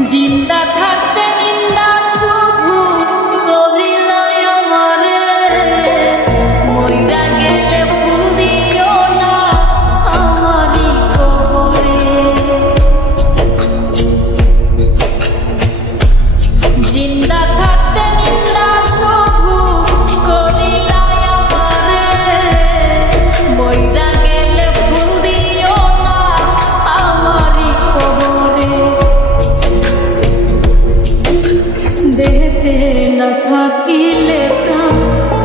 জিন্দা থাকতে নিন্দা শুধু করিলাই আমারে, মইরা গেলে ফুল দিও না আমারই কবরে। জিন্দা থাকতে নিন্দা শুধু করিলাই আমারে, মইরা গেলে ফুল দিও না আমারই কবরে। দেহে না থাকিলে প্রাণ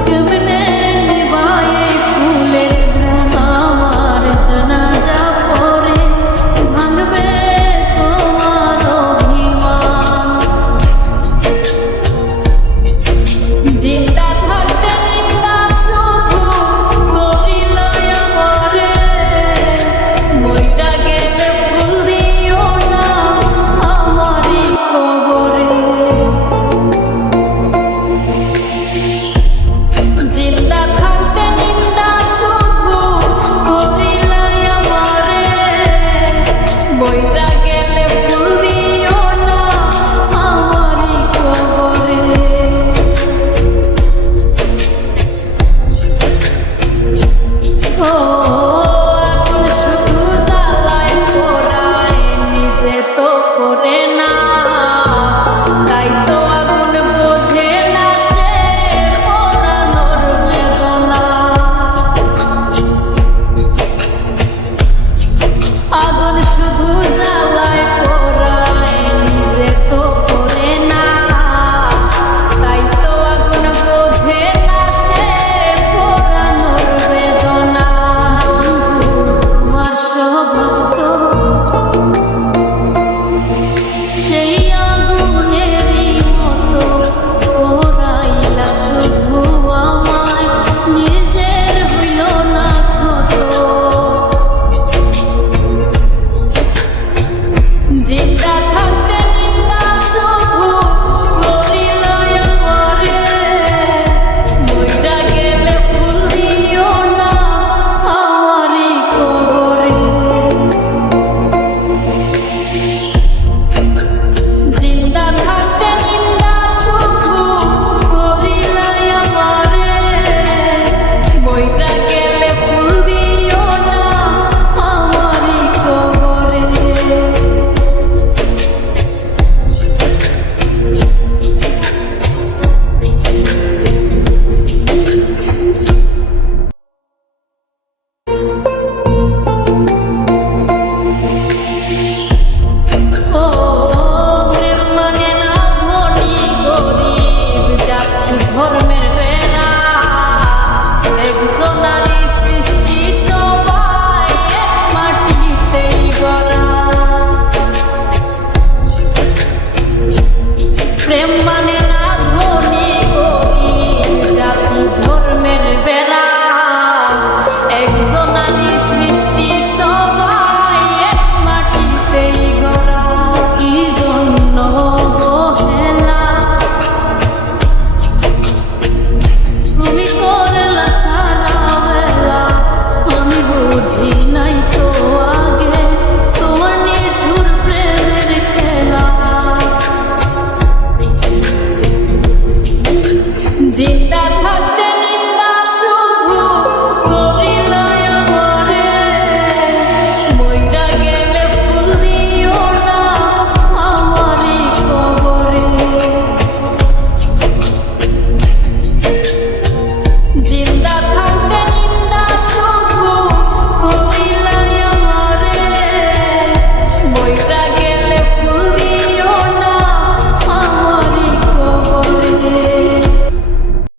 কেমনে নিবাই ফুলের ঘ্রাণ, আমার জানাজা পরে ভাঙবে তোমার অভিমান। জিন্দা থাকতে নিন্দা শুধু করিলাই আমারে, মইরা গেলে ফুল দিও না আমারই কবরে। জিন্দা থাকতে নিন্দা শুধু করিলাই আমারে, মইরা গেলে ফুল দিও না আমারই কবরে। ও এখন শুধু জ্বালায় পোড়ায়, নিজে তো করে না, তাই তো আগুন বোঝে না সে পোড়ানোর বেদনা। আগুন শুধু জ্বালায় পোড়ায়, নিজে তো করে না, তাই তো আগুন বোঝে না সে পোড়ানোর বেদনা। তোমার স্বভাব তো সেই আগুনেরই মতো, পোড়াইলা শুধু আমায়, নিজের হইল না ক্ষত। জিন্দা থাকতে নিন্দা শুধু করিলাই আমারে, মইরা গেলে ফুল দিও না আমারই কবরে। জিন্দা থাকতে নিন্দা শুধু করিলাই আমারে, মইরা গেলে ফুল দিও না আমারই কবরে। ও প্রেম মানে না ধনী গরিব, জাতি ধর্মের বেড়া, একজনারই সৃষ্টি সবাই এক মাটিতেই গড়া। প্রেম মানে না ধনী গরিব, জাতি ধর্মের বেড়া, একজনারই সৃষ্টি সবাই এক মাটিতেই গড়া। কি জন্য অবহেলা তুমি করলা সারা বেলা, আমি বুঝি